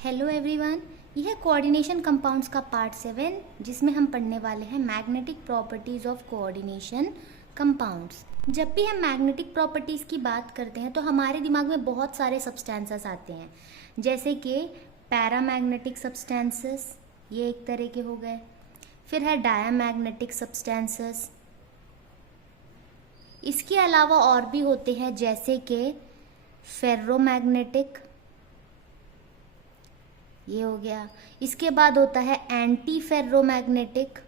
Hello everyone, यह है coordination compounds का पार्ट 7 जिसमें हम पढ़ने वाले हैं magnetic properties of coordination compounds. जब भी हम मैग्नेटिक प्रॉपर्टीज की बात करते हैं तो हमारे दिमाग में बहुत सारे सब्सटेंसेस आते हैं, जैसे कि पैरामैग्नेटिक सब्सटेंसेस, ये एक तरह के हो गए। फिर है डायामैग्नेटिक सब्सटेंसेस। इसके अलावा और भी होते हैं जैसे कि फेर्रोमैग्नेटिक, ये हो गया। इसके बाद होता है एंटी फेर्रोमैग्नेटिक,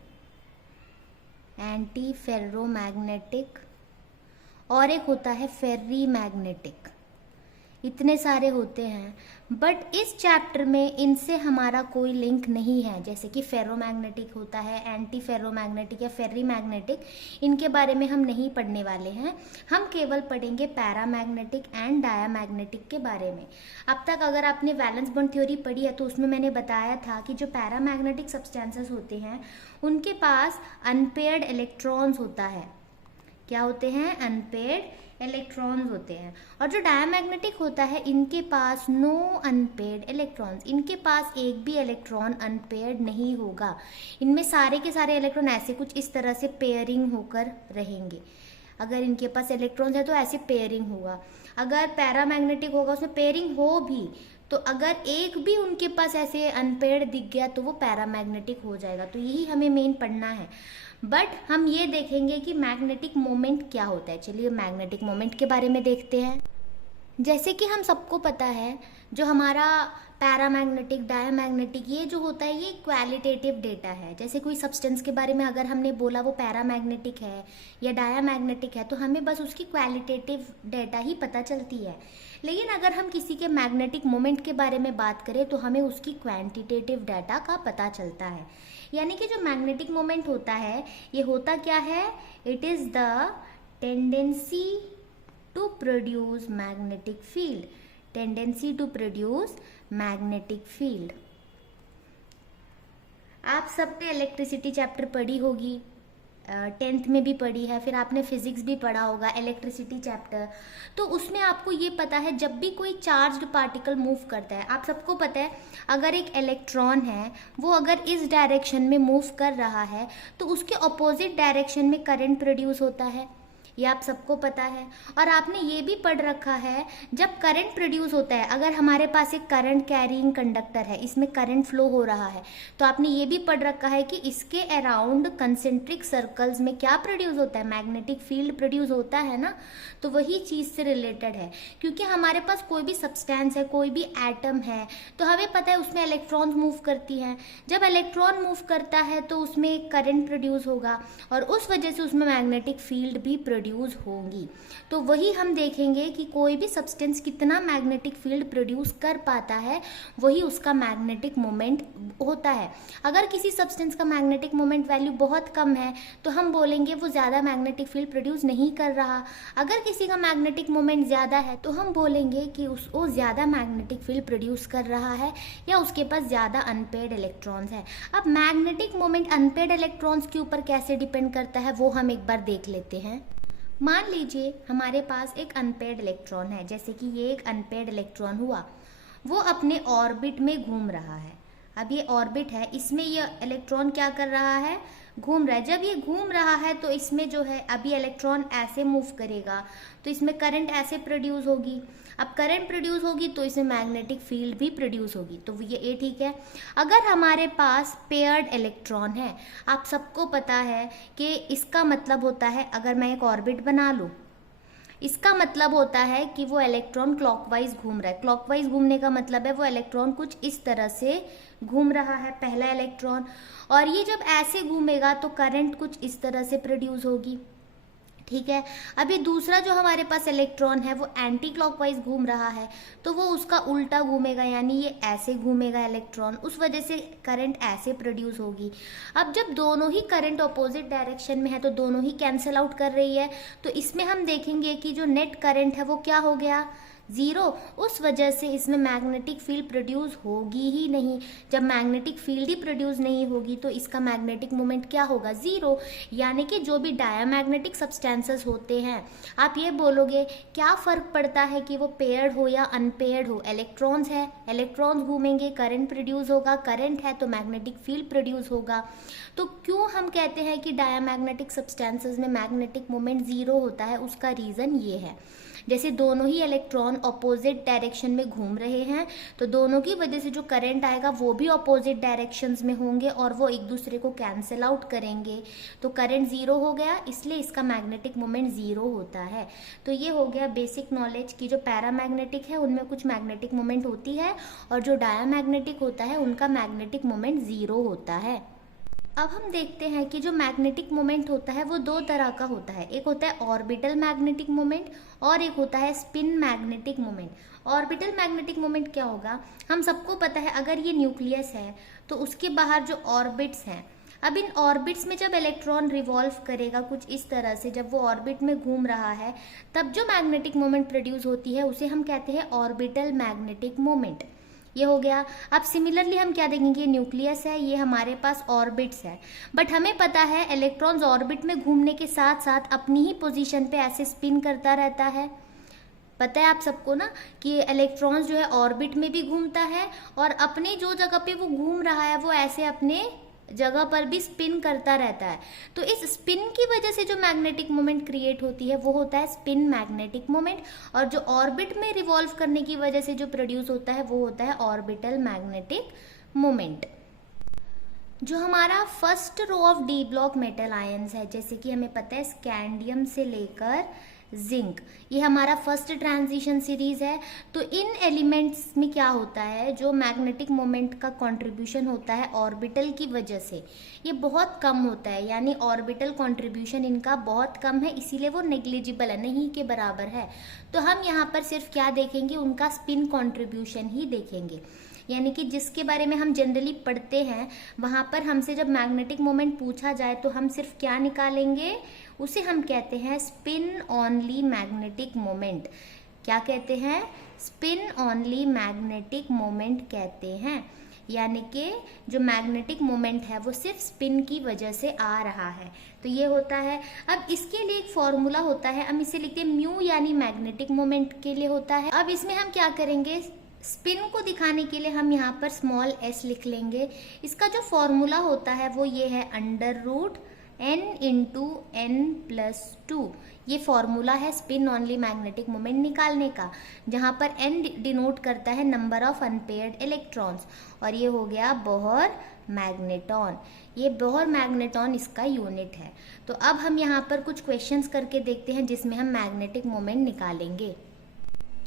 एंटी फेर्रोमैग्नेटिक, और एक होता है फेर्री मैग्नेटिक। इतने सारे होते हैं, बट इस चैप्टर में इनसे हमारा कोई लिंक नहीं है। जैसे कि फेर्रोमैग्नेटिक होता है, एंटी फेर्रोमैग्नेटिक या फेर्री मैग्नेटिक, इनके बारे में हम नहीं पढ़ने वाले हैं। हम केवल पढ़ेंगे पैरामैग्नेटिक एंड डायामैग्नेटिक के बारे में। अब तक अगर आपने वैलेंस बॉन्ड थ्योरी पढ़ी है तो उसमें मैंने बताया था कि जो पैरामैग्नेटिक सब्सटेंसेस होते हैं उनके पास अनपेयर्ड इलेक्ट्रॉन्स होता है। क्या होते हैं? अनपेयर्ड इलेक्ट्रॉन्स होते हैं। और जो डायामैग्नेटिक होता है इनके पास नो अनपेयर्ड इलेक्ट्रॉन्स, इनके पास एक भी इलेक्ट्रॉन अनपेयर्ड नहीं होगा। इनमें सारे के सारे इलेक्ट्रॉन ऐसे कुछ इस तरह से पेयरिंग होकर रहेंगे। अगर इनके पास इलेक्ट्रॉन्स है तो ऐसे पेयरिंग होगा। अगर पैरामैग्नेटिक होगा उसमें पेयरिंग हो भी, तो अगर एक भी उनके पास ऐसे अनपेयर्ड दिख गया तो वो पैरामैग्नेटिक हो जाएगा। तो यही हमें मेन पढ़ना है। बट हम ये देखेंगे कि मैग्नेटिक मोमेंट क्या होता है। चलिए मैग्नेटिक मोमेंट के बारे में देखते हैं। जैसे कि हम सबको पता है, जो हमारा पैरामैग्नेटिक, डायामैग्नेटिक, ये जो होता है ये क्वालिटेटिव डेटा है। जैसे कोई सब्सटेंस के बारे में अगर हमने बोला वो पैरामैग्नेटिक है या डायामैग्नेटिक है तो हमें बस उसकी क्वालिटेटिव डेटा ही पता चलती है। लेकिन अगर हम किसी के मैग्नेटिक मोमेंट के बारे में बात करें तो हमें उसकी क्वांटिटेटिव डाटा का पता चलता है। यानी कि जो मैग्नेटिक मोमेंट होता है ये होता क्या है? It is the tendency to produce magnetic field, tendency to produce magnetic field. आप सबने इलेक्ट्रिसिटी चैप्टर पढ़ी होगी, 10th में भी पढ़ी है, फिर आपने फिजिक्स भी पढ़ा होगा इलेक्ट्रिसिटी चैप्टर। तो उसमें आपको ये पता है जब भी कोई चार्ज्ड पार्टिकल मूव करता है, आप सबको पता है अगर एक इलेक्ट्रॉन है वो अगर इस डायरेक्शन में मूव कर रहा है तो उसके ऑपोजिट डायरेक्शन में करंट प्रोड्यूस होता है। ये आप सबको पता है। और आपने ये भी पढ़ रखा है जब करंट प्रोड्यूस होता है, अगर हमारे पास एक करंट कैरिंग कंडक्टर है, इसमें करंट फ्लो हो रहा है, तो आपने ये भी पढ़ रखा है कि इसके अराउंड कंसेंट्रिक सर्कल्स में क्या प्रोड्यूस होता है? मैग्नेटिक फील्ड प्रोड्यूस होता है ना। तो वही चीज़ से रिलेटेड है, क्योंकि हमारे पास कोई भी सब्सटेंस है, कोई भी एटम है, तो हमें पता है उसमें इलेक्ट्रॉन्स मूव करती हैं। जब इलेक्ट्रॉन मूव करता है तो उसमें एक करंट प्रोड्यूस होगा और उस वजह से उसमें मैग्नेटिक फील्ड भी प्रोड्यूस होंगी। तो वही हम देखेंगे कि कोई भी सब्सटेंस कितना मैग्नेटिक फील्ड प्रोड्यूस कर पाता है, वही उसका मैग्नेटिक मोमेंट होता है। अगर किसी सब्सटेंस का मैग्नेटिक मोमेंट वैल्यू बहुत कम है तो हम बोलेंगे वो ज़्यादा मैग्नेटिक फील्ड प्रोड्यूस नहीं कर रहा। अगर किसी का मैग्नेटिक मोमेंट ज़्यादा है तो हम बोलेंगे कि वो ज़्यादा मैग्नेटिक फील्ड प्रोड्यूस कर रहा है या उसके पास ज़्यादा अनपेयर्ड इलेक्ट्रॉन्स है। अब मैग्नेटिक मोमेंट अनपेयर्ड इलेक्ट्रॉन्स के ऊपर कैसे डिपेंड करता है वो हम एक बार देख लेते हैं। मान लीजिए हमारे पास एक अनपेयर्ड इलेक्ट्रॉन है, जैसे कि ये एक अनपेयर्ड इलेक्ट्रॉन हुआ, वो अपने ऑर्बिट में घूम रहा है। अब ये ऑर्बिट है, इसमें ये इलेक्ट्रॉन क्या कर रहा है? घूम रहा है। जब ये घूम रहा है तो इसमें जो है अभी इलेक्ट्रॉन ऐसे मूव करेगा तो इसमें करंट ऐसे प्रोड्यूस होगी। अब करंट प्रोड्यूस होगी तो इसमें मैग्नेटिक फील्ड भी प्रोड्यूस होगी। तो ये ठीक है। अगर हमारे पास पेयर्ड इलेक्ट्रॉन है, आप सबको पता है कि इसका मतलब होता है, अगर मैं एक ऑर्बिट बना लूँ, इसका मतलब होता है कि वो इलेक्ट्रॉन क्लॉकवाइज घूम रहा है। क्लॉकवाइज घूमने का मतलब है वो इलेक्ट्रॉन कुछ इस तरह से घूम रहा है, पहला इलेक्ट्रॉन, और ये जब ऐसे घूमेगा तो करंट कुछ इस तरह से प्रोड्यूस होगी। ठीक है। अभी दूसरा जो हमारे पास इलेक्ट्रॉन है वो एंटी क्लॉकवाइज घूम रहा है, तो वो उसका उल्टा घूमेगा, यानी ये ऐसे घूमेगा इलेक्ट्रॉन, उस वजह से करंट ऐसे प्रोड्यूस होगी। अब जब दोनों ही करंट ऑपोजिट डायरेक्शन में है तो दोनों ही कैंसिल आउट कर रही है, तो इसमें हम देखेंगे कि जो नेट करंट है वो क्या हो गया? जीरो, उस वजह से इसमें मैग्नेटिक फील्ड प्रोड्यूस होगी ही नहीं। जब मैग्नेटिक फील्ड ही प्रोड्यूस नहीं होगी तो इसका मैग्नेटिक मोमेंट क्या होगा, जीरो। यानी कि जो भी डायमैग्नेटिक सब्सटेंसेस होते हैं, आप ये बोलोगे क्या फर्क पड़ता है कि वो पेयर्ड हो या अनपेयर्ड हो, इलेक्ट्रॉन्स है, इलेक्ट्रॉन्स घूमेंगे, करंट प्रोड्यूस होगा, करंट है तो मैग्नेटिक फील्ड प्रोड्यूस होगा। तो क्यों हम कहते हैं कि डायमैग्नेटिक सब्सटेंसेस में मैग्नेटिक मोमेंट जीरो होता है, उसका रीज़न ये है, जैसे दोनों ही इलेक्ट्रॉन अपोजिट डायरेक्शन में घूम रहे हैं तो दोनों की वजह से जो करंट आएगा वो भी अपोजिट डायरेक्शंस में होंगे और वो एक दूसरे को कैंसिल आउट करेंगे, तो करंट जीरो हो गया, इसलिए इसका मैग्नेटिक मोमेंट जीरो होता है। तो ये हो गया बेसिक नॉलेज की जो पैरामैग्नेटिक है उनमें कुछ मैग्नेटिक मोमेंट होती है और जो डायमैग्नेटिक होता है उनका मैग्नेटिक मोमेंट जीरो होता है। अब हम देखते हैं कि जो मैग्नेटिक मोमेंट होता है वो दो तरह का होता है, एक होता है ऑर्बिटल मैग्नेटिक मोमेंट और एक होता है spin magnetic moment. Orbital magnetic moment क्या होगा, हम सबको पता है अगर ये न्यूक्लियस है तो उसके बाहर जो ऑर्बिट्स हैं, अब इन ऑर्बिट्स में जब इलेक्ट्रॉन रिवॉल्व करेगा कुछ इस तरह से, जब वो ऑर्बिट में घूम रहा है तब जो मैग्नेटिक मोमेंट प्रोड्यूस होती है उसे हम कहते हैं ऑर्बिटल मैग्नेटिक मोमेंट। ये हो गया। अब सिमिलरली हम क्या देखेंगे, न्यूक्लियस है, ये हमारे पास ऑर्बिट्स है, बट हमें पता है इलेक्ट्रॉन्स ऑर्बिट में घूमने के साथ साथ अपनी ही पोजीशन पे ऐसे स्पिन करता रहता है। पता है आप सबको ना कि इलेक्ट्रॉन्स जो है ऑर्बिट में भी घूमता है और अपने जो जगह पे वो घूम रहा है वो ऐसे अपने जगह पर भी स्पिन करता रहता है। तो इस स्पिन की वजह से जो मैग्नेटिक मोमेंट क्रिएट होती है वो होता है स्पिन मैग्नेटिक मोमेंट, और जो ऑर्बिट में रिवॉल्व करने की वजह से जो प्रोड्यूस होता है वो होता है ऑर्बिटल मैग्नेटिक मोमेंट। जो हमारा first row of D block metal ions है, जैसे कि हमें पता है स्कैंडियम से लेकर जिंक, ये हमारा फर्स्ट ट्रांजिशन सीरीज है। तो इन एलिमेंट्स में क्या होता है, जो मैग्नेटिक मोमेंट का कंट्रीब्यूशन होता है ऑर्बिटल की वजह से ये बहुत कम होता है, यानी ऑर्बिटल कंट्रीब्यूशन इनका बहुत कम है, इसीलिए वो नेग्लिजिबल है, नहीं के बराबर है। तो हम यहाँ पर सिर्फ क्या देखेंगे, उनका स्पिन कंट्रीब्यूशन ही देखेंगे, यानी कि जिसके बारे में हम जनरली पढ़ते हैं वहाँ पर हमसे जब मैग्नेटिक मोमेंट पूछा जाए तो हम सिर्फ क्या निकालेंगे, उसे हम कहते हैं स्पिन ऑनली मैग्नेटिक मोमेंट। क्या कहते हैं, स्पिन ऑनली मैग्नेटिक मोमेंट कहते हैं, यानी कि जो मैग्नेटिक मोमेंट है वो सिर्फ स्पिन की वजह से आ रहा है। तो ये होता है। अब इसके लिए एक फॉर्मूला होता है, हम इसे लिखते हैं म्यू, यानी मैग्नेटिक मोमेंट के लिए होता है। अब इसमें हम क्या करेंगे, स्पिन को दिखाने के लिए हम यहाँ पर स्मॉल s लिख लेंगे। इसका जो फॉर्मूला होता है वो ये है √n इंटू n+2। ये फॉर्मूला है स्पिन ऑनली मैग्नेटिक मोमेंट निकालने का, जहाँ पर n डिनोट करता है नंबर ऑफ अनपेयर्ड इलेक्ट्रॉन्स, और ये हो गया बोहर मैग्नेटॉन। ये बोहर मैग्नेटॉन इसका यूनिट है। तो अब हम यहाँ पर कुछ क्वेश्चंस करके देखते हैं जिसमें हम मैग्नेटिक मोमेंट निकालेंगे।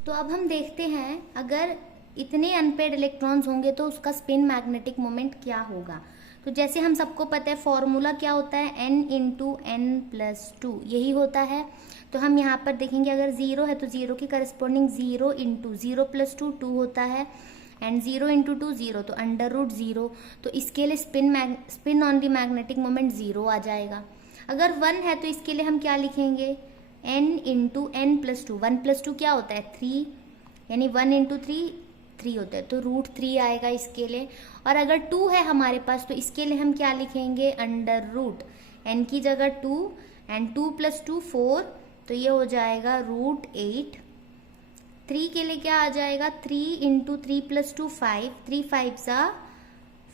तो अब हम देखते हैं अगर इतने अनपेयर्ड इलेक्ट्रॉन्स होंगे तो उसका स्पिन मैग्नेटिक मोमेंट क्या होगा। तो जैसे हम सबको पता है फॉर्मूला क्या होता है, n इंटू n+2 यही होता है। तो हम यहाँ पर देखेंगे अगर 0 है तो 0 के करस्पॉन्डिंग 0 इंटू 0+2 2 होता है, एंड 0 इंटू 2 0, तो √0। तो इसके लिए स्पिन ऑनली मैग्नेटिक मोमेंट 0 आ जाएगा। अगर 1 है तो इसके लिए हम क्या लिखेंगे, n इंटू n+2, 1+2 क्या होता है 3, यानी 1 इंटू 3 होता है, तो √3 आएगा इसके लिए। और अगर 2 है हमारे पास तो इसके लिए हम क्या लिखेंगे, √ n की जगह 2 एंड 2+2 4, तो ये हो जाएगा √8। 3 के लिए क्या आ जाएगा, 3 इंटू 3+2 5, 3 5 सा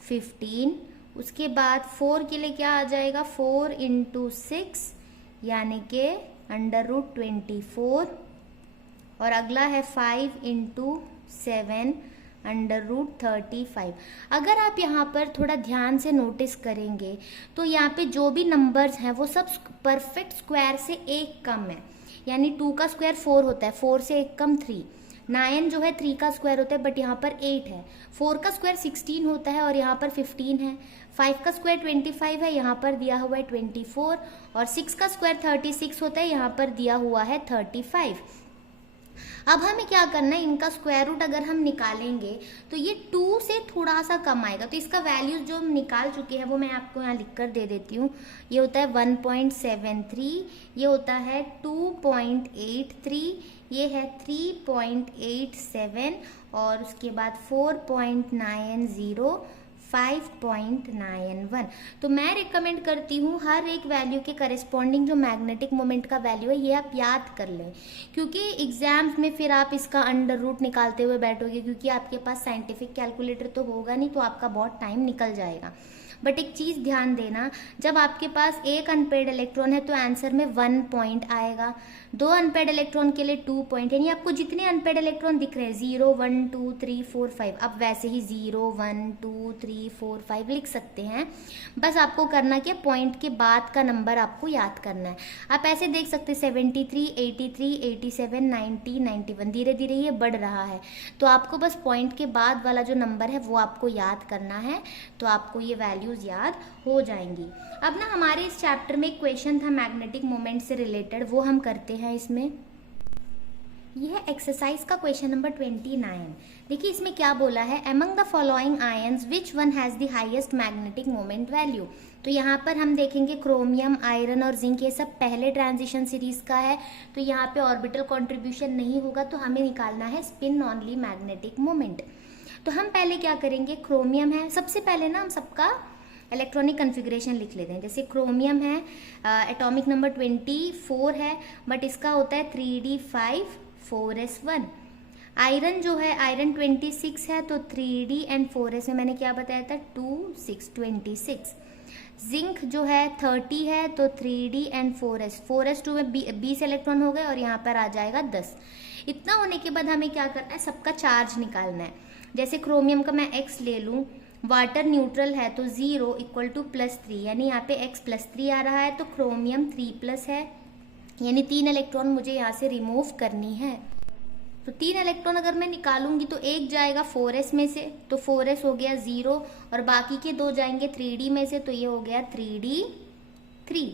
15। उसके बाद 4 के लिए क्या आ जाएगा, 4 इंटू 6 यानी कि √24, और अगला है 5 इंटू 7 √35। अगर आप यहाँ पर थोड़ा ध्यान से नोटिस करेंगे तो यहाँ पे जो भी नंबर्स हैं वो सब परफेक्ट स्क्वायर से एक कम है, यानी 2 का स्क्वायर 4 होता है, 4 से एक कम 3। 9 जो है 3 का स्क्वायर होता है, बट यहाँ पर 8 है। 4 का स्क्वायर 16 होता है और यहाँ पर 15 है। 5 का स्क्वायर 25 है, यहाँ पर दिया हुआ है 24, और 6 का स्क्वायर 36 होता है, यहाँ पर दिया हुआ है 35। अब हमें क्या करना है, इनका स्क्वायर रूट अगर हम निकालेंगे तो ये 2 से थोड़ा सा कम आएगा, तो इसका वैल्यूज जो हम निकाल चुके हैं वो मैं आपको यहाँ लिख कर दे देती हूँ। ये होता है 1.73, ये होता है 2.83, ये है 3.87 और उसके बाद 4.90, 5.91। तो मैं रिकमेंड करती हूँ हर एक वैल्यू के करस्पॉन्डिंग जो मैग्नेटिक मोमेंट का वैल्यू है ये आप याद कर लें, क्योंकि एग्जाम्स में फिर आप इसका अंडर रूट निकालते हुए बैठोगे, क्योंकि आपके पास साइंटिफिक कैलकुलेटर तो होगा नहीं, तो आपका बहुत टाइम निकल जाएगा। बट एक चीज़ ध्यान देना, जब आपके पास एक अनपेड इलेक्ट्रॉन है तो आंसर में 1 पॉइंट आएगा, 2 अनपेड इलेक्ट्रॉन के लिए 2 पॉइंट, यानी आपको जितने अनपेड इलेक्ट्रॉन दिख रहे हैं 0 1 2 3 4 5, अब वैसे ही 0 1 2 3 4 5 लिख सकते हैं। बस आपको करना क्या, पॉइंट के बाद का नंबर आपको याद करना है। आप ऐसे देख सकते 73 83 87 90 91, धीरे धीरे ये बढ़ रहा है, तो आपको बस पॉइंट के बाद वाला जो नंबर है वो आपको याद करना है, तो आपको ये वैल्यूज याद हो जाएंगी। अब ना हमारे इस चैप्टर में एक क्वेश्चन था मैग्नेटिक मोमेंट से रिलेटेड, वो हम करते हैं इसमें। यह है एक्सरसाइज का क्वेश्चन नंबर 29। देखिए इसमें क्या बोला है, among the following ions which one has the highest magnetic moment value. तो यहाँ पर हम देखेंगे क्रोमियम, आयरन और जिंक, ये सब पहले ट्रांजिशन सीरीज का है, तो यहाँ पे ऑर्बिटल कॉन्ट्रीब्यूशन नहीं होगा, तो हमें निकालना है स्पिन ऑनली मैग्नेटिक मोमेंट। तो हम पहले क्या करेंगे, क्रोमियम है, सबसे पहले ना हम सबका इलेक्ट्रॉनिक कन्फिग्रेशन लिख लेते हैं। जैसे क्रोमियम है, एटॉमिक नंबर 24 है, बट इसका होता है 3d5 4s1। आयरन जो है, आयरन 26 है, तो 3d एंड 4s में मैंने क्या बताया था 2 6 26। जिंक जो है 30 है, तो 3d एंड 4s2 में 20 इलेक्ट्रॉन हो गए और यहाँ पर आ जाएगा 10। इतना होने के बाद हमें क्या करना है, सबका चार्ज निकालना है। जैसे क्रोमियम का मैं x ले लूँ, वाटर न्यूट्रल है तो 0 इक्वल टू +3, यानी यहाँ पे x +3 आ रहा है, तो क्रोमियम 3+ है, यानी 3 इलेक्ट्रॉन मुझे यहाँ से रिमूव करनी है। तो 3 इलेक्ट्रॉन अगर मैं निकालूंगी तो एक जाएगा 4s में से, तो 4s हो गया 0, और बाकी के 2 जाएंगे 3d में से, तो ये हो गया 3d3।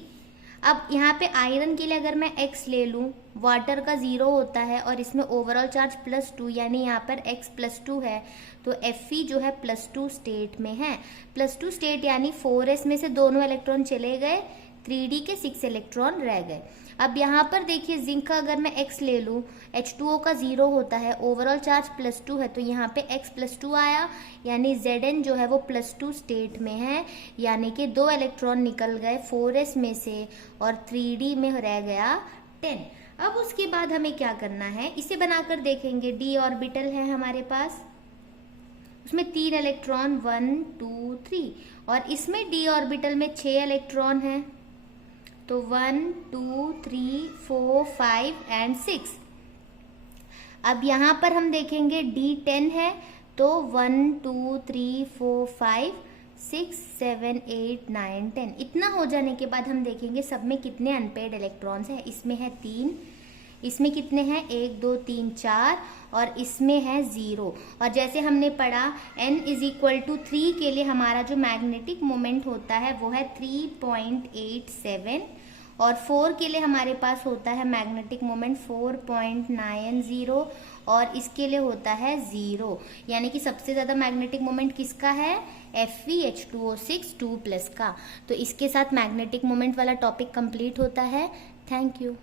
अब यहाँ पे आयरन के लिए अगर मैं x ले लूँ, वाटर का 0 होता है और इसमें ओवरऑल चार्ज +2, यानी यहाँ पर x +2 है, तो Fe जो है +2 स्टेट में है। +2 स्टेट यानी 4s में से दोनों इलेक्ट्रॉन चले गए, 3d के 6 इलेक्ट्रॉन रह गए। अब यहाँ पर देखिए जिंक का अगर मैं x ले लूँ, H2O का 0 होता है, ओवरऑल चार्ज +2 है, तो यहाँ पे x +2 आया, यानी Zn जो है वो +2 स्टेट में है, यानी कि 2 इलेक्ट्रॉन निकल गए 4s में से और 3d में रह गया 10। अब उसके बाद हमें क्या करना है, इसे बनाकर देखेंगे। d ऑर्बिटल है हमारे पास, उसमें 3 इलेक्ट्रॉन 1 2 3, और इसमें d ऑर्बिटल में 6 इलेक्ट्रॉन है, तो 1 2 3 4 5 एंड 6। अब यहाँ पर हम देखेंगे D10 है, तो 1 2 3 4 5 6 7 8 9 10। इतना हो जाने के बाद हम देखेंगे सब में कितने अनपेड इलेक्ट्रॉन्स हैं। इसमें है 3, इसमें कितने हैं 1 2 3 4, और इसमें है 0। और जैसे हमने पढ़ा n = 3 के लिए हमारा जो मैग्नेटिक मोमेंट होता है वो है 3.87, और 4 के लिए हमारे पास होता है मैग्नेटिक मोमेंट 4.90, और इसके लिए होता है 0, यानी कि सबसे ज़्यादा मैग्नेटिक मोमेंट किसका है, FeH2O6 2+ का। तो इसके साथ मैग्नेटिक मोमेंट वाला टॉपिक कंप्लीट होता है। Thank you.